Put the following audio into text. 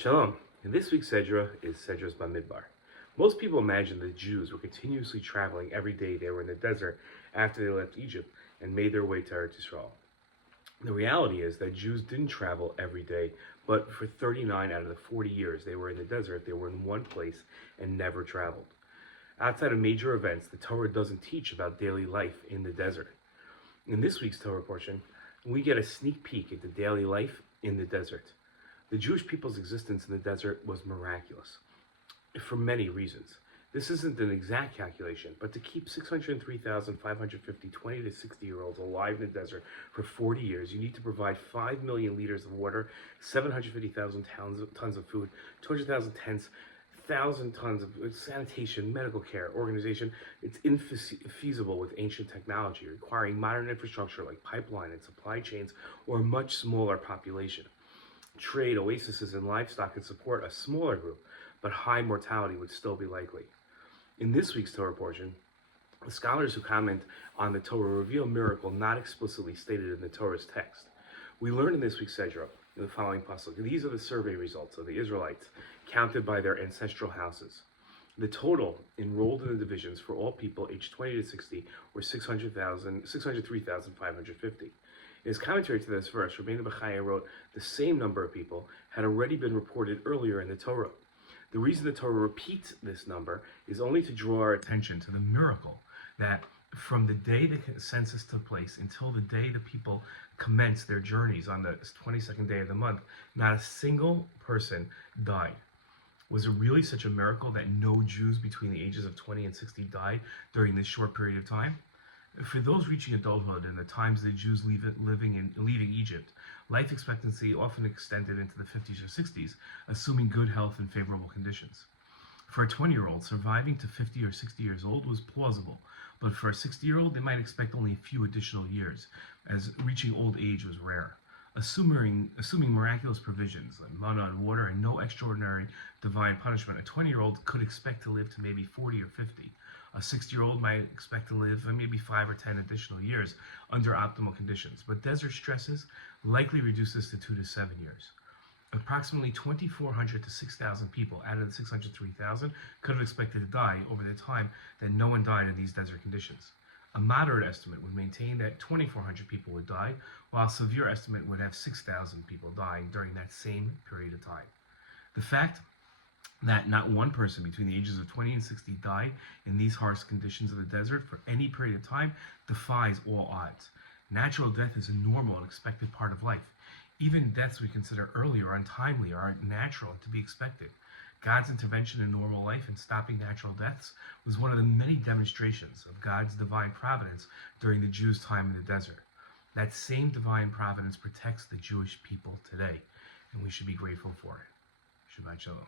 Shalom. In this week's Sedra is Sedra Bamidbar. Most people imagine that Jews were continuously traveling every day they were in the desert after they left Egypt and made their way to Eretz Yisrael. The reality is that Jews didn't travel every day, but for 39 out of the 40 years they were in the desert, they were in one place and never traveled. Outside of major events, the Torah doesn't teach about daily life in the desert. In this week's Torah portion, we get a sneak peek into daily life in the desert. The Jewish people's existence in the desert was miraculous for many reasons. This isn't an exact calculation, but to keep 603,550 20 to 60-year-olds alive in the desert for 40 years, you need to provide 5 million liters of water, 750,000 tons of food, 200,000 tents, 1,000 tons of sanitation, medical care, organization. It's infeasible with ancient technology, requiring modern infrastructure like pipeline and supply chains, or a much smaller population. Trade, oases, and livestock can support a smaller group, but high mortality would still be likely. In this week's Torah portion, the scholars who comment on the Torah reveal a miracle not explicitly stated in the Torah's text. We learn in this week's Sedra, in the following pasuk, these are the survey results of the Israelites, counted by their ancestral houses. The total enrolled in the divisions for all people aged 20 to 60 were 603,550. In his commentary to this verse, Rabbeinu Bechaya wrote, the same number of people had already been reported earlier in the Torah. The reason the Torah repeats this number is only to draw our attention to the miracle that from the day the census took place until the day the people commenced their journeys on the 22nd day of the month, not a single person died. Was it really such a miracle that no Jews between the ages of 20 and 60 died during this short period of time? For those reaching adulthood and the times the Jews leaving Egypt, life expectancy often extended into the 50s or 60s, assuming good health and favorable conditions. For a 20-year-old, surviving to 50 or 60 years old was plausible, but for a 60-year-old, they might expect only a few additional years, as reaching old age was rare. Assuming miraculous provisions like manna and water and no extraordinary divine punishment, a 20-year-old could expect to live to maybe 40 or 50. A 60-year-old might expect to live maybe 5 or 10 additional years under optimal conditions, but desert stresses likely reduce this to 2 to 7 years. Approximately 2,400 to 6,000 people out of the 603,000 could have expected to die over the time that no one died in these desert conditions. A moderate estimate would maintain that 2,400 people would die, while a severe estimate would have 6,000 people dying during that same period of time. The fact that not one person between the ages of 20 and 60 died in these harsh conditions of the desert for any period of time defies all odds. Natural death is a normal and expected part of life. Even deaths we consider early or untimely are natural and to be expected. God's intervention in normal life in stopping natural deaths was one of the many demonstrations of God's divine providence during the Jews' time in the desert. That same divine providence protects the Jewish people today, and we should be grateful for it. Shabbat Shalom.